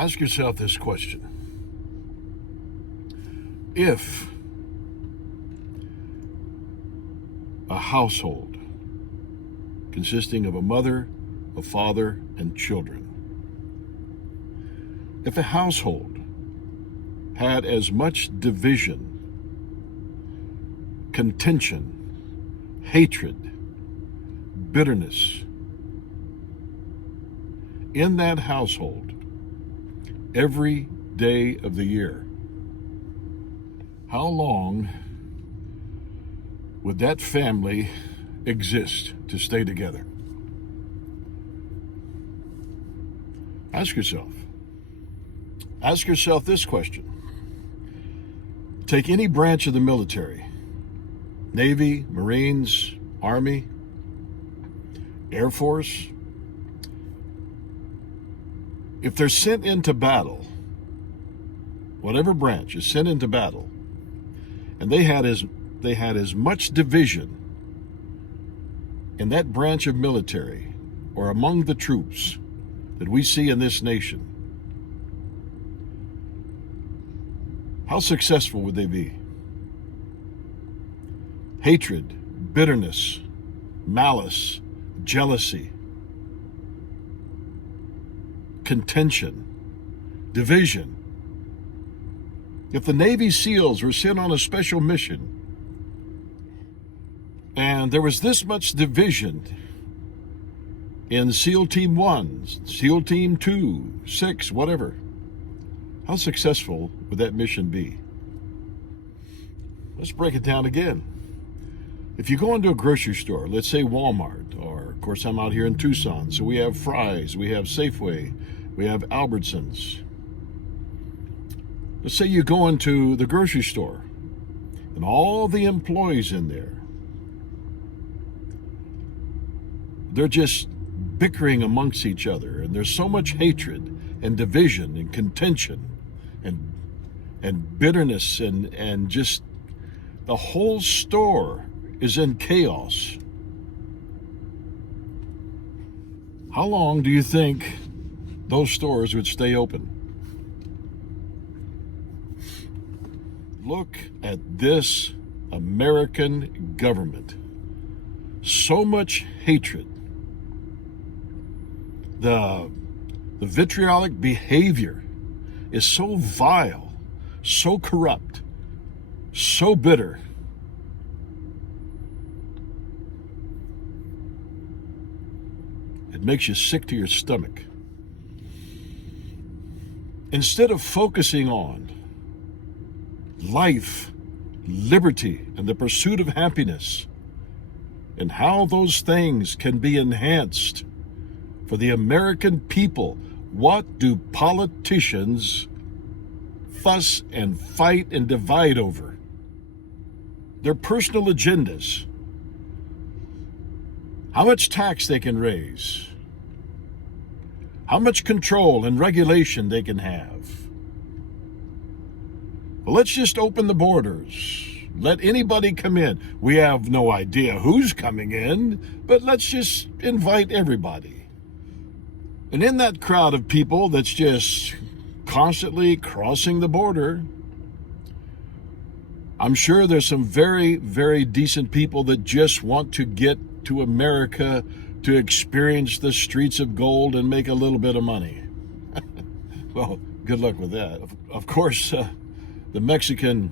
Ask yourself this question. If a household consisting of a mother, a father, and children, if a household had as much division, contention, hatred, bitterness in that household every day of the year, how long would that family exist to stay together? Ask yourself. Ask yourself this question. Take any branch of the military, Navy, Marines, Army, Air Force. If they're sent into battle, whatever branch is sent into battle, and they had as much division in that branch of military or among the troops that we see in this nation, how successful would they be? Hatred, bitterness, malice, jealousy, contention, division. If the Navy SEALs were sent on a special mission and there was this much division in SEAL Team 1, SEAL Team 2, 6, whatever, how successful would that mission be? Let's break it down again. If you go into a grocery store, let's say Walmart, or of course I'm out here in Tucson, so we have Fry's, we have Safeway, we have Albertsons. Let's say you go into the grocery store and all the employees in there, they're just bickering amongst each other, and there's so much hatred and division and contention and bitterness and just the whole store is in chaos. How long do you think those stores would stay open? Look at this American government. So much hatred. The vitriolic behavior is so vile, so corrupt, so bitter. It makes you sick to your stomach. Instead of focusing on life, liberty, and the pursuit of happiness, and how those things can be enhanced for the American people, what do politicians fuss and fight and divide over? Their personal agendas. How much tax they can raise. How much control and regulation they can have. Well, let's just open the borders. Let anybody come in. We have no idea who's coming in, but let's just invite everybody. And in that crowd of people that's just constantly crossing the border, I'm sure there's some very, very decent people that just want to get to America to experience the streets of gold and make a little bit of money. Well, good luck with that. Of course, the Mexican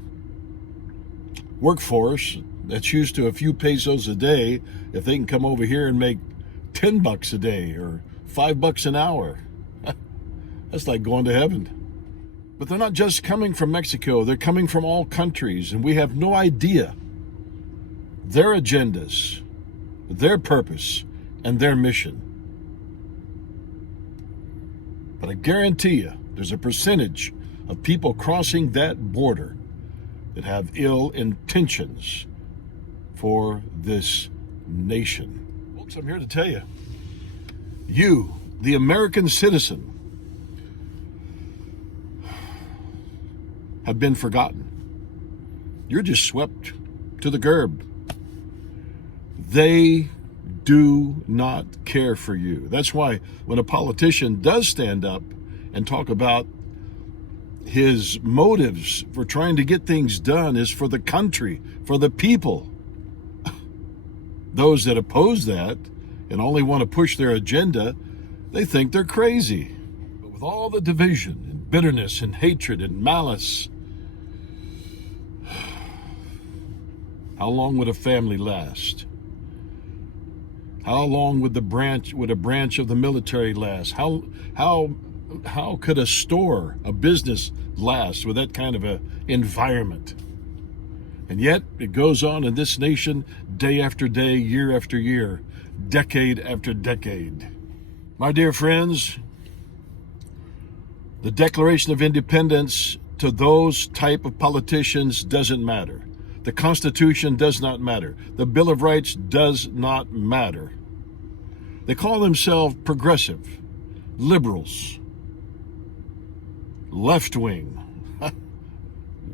workforce that's used to a few pesos a day, if they can come over here and make $10 a day or $5 an hour, that's like going to heaven. But they're not just coming from Mexico, they're coming from all countries, and we have no idea their agendas, their purpose, and their mission. But I guarantee you, there's a percentage of people crossing that border that have ill intentions for this nation. Folks, I'm here to tell you, you, the American citizen, have been forgotten. You're just swept to the curb. They do not care for you. That's why when a politician does stand up and talk about his motives for trying to get things done is for the country, for the people. Those that oppose that and only want to push their agenda, they think they're crazy. But with all the division and bitterness and hatred and malice, how long would a family last? How long would a branch of the military last? How could a store, a business last with that kind of a environment? And yet it goes on in this nation day after day, year after year, decade after decade. My dear friends, the Declaration of Independence to those type of politicians doesn't matter. The Constitution does not matter. The Bill of Rights does not matter. They call themselves progressive, liberals, left-wing.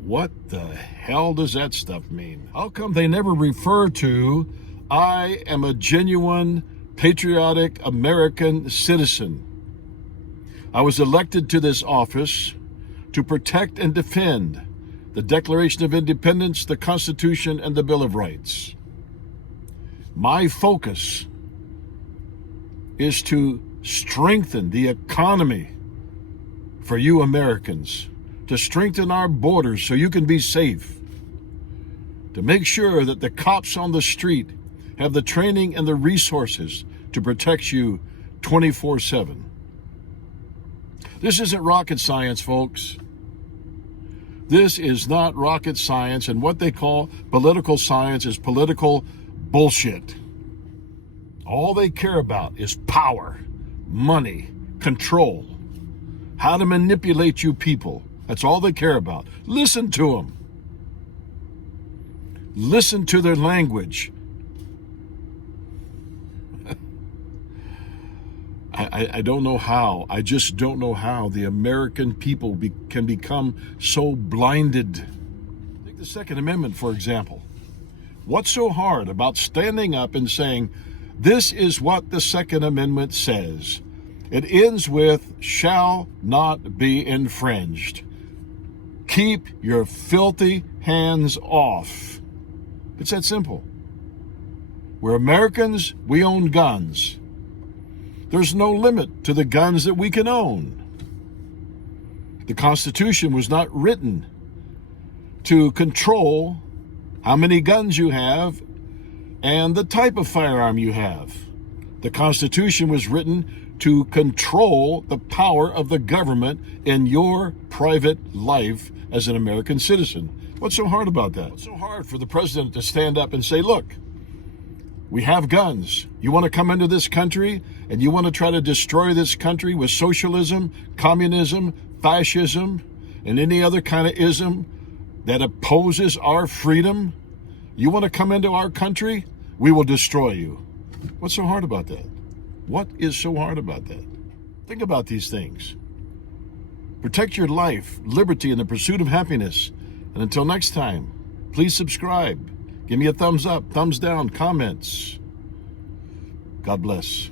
What the hell does that stuff mean? How come they never refer to, I am a genuine, patriotic American citizen? I was elected to this office to protect and defend the Declaration of Independence, the Constitution, and the Bill of Rights. My focus is to strengthen the economy for you Americans, to strengthen our borders so you can be safe, to make sure that the cops on the street have the training and the resources to protect you 24/7. This isn't rocket science, folks. This is not rocket science, and what they call political science is political bullshit. All they care about is power, money, control, how to manipulate you people. That's all they care about. Listen to them. Listen to their language. I don't know how. I just don't know how the American people can become so blinded. Take the Second Amendment, for example. What's so hard about standing up and saying, this is what the Second Amendment says? It ends with, shall not be infringed. Keep your filthy hands off. It's that simple. We're Americans, we own guns. There's no limit to the guns that we can own. The Constitution was not written to control how many guns you have and the type of firearm you have. The Constitution was written to control the power of the government in your private life as an American citizen. What's so hard about that? What's so hard for the president to stand up and say, look, we have guns. You want to come into this country and you want to try to destroy this country with socialism, communism, fascism, and any other kind of ism that opposes our freedom? You want to come into our country? We will destroy you. What's so hard about that? What is so hard about that? Think about these things. Protect your life, liberty, and the pursuit of happiness. And until next time, please subscribe. Give me a thumbs up, thumbs down, comments. God bless.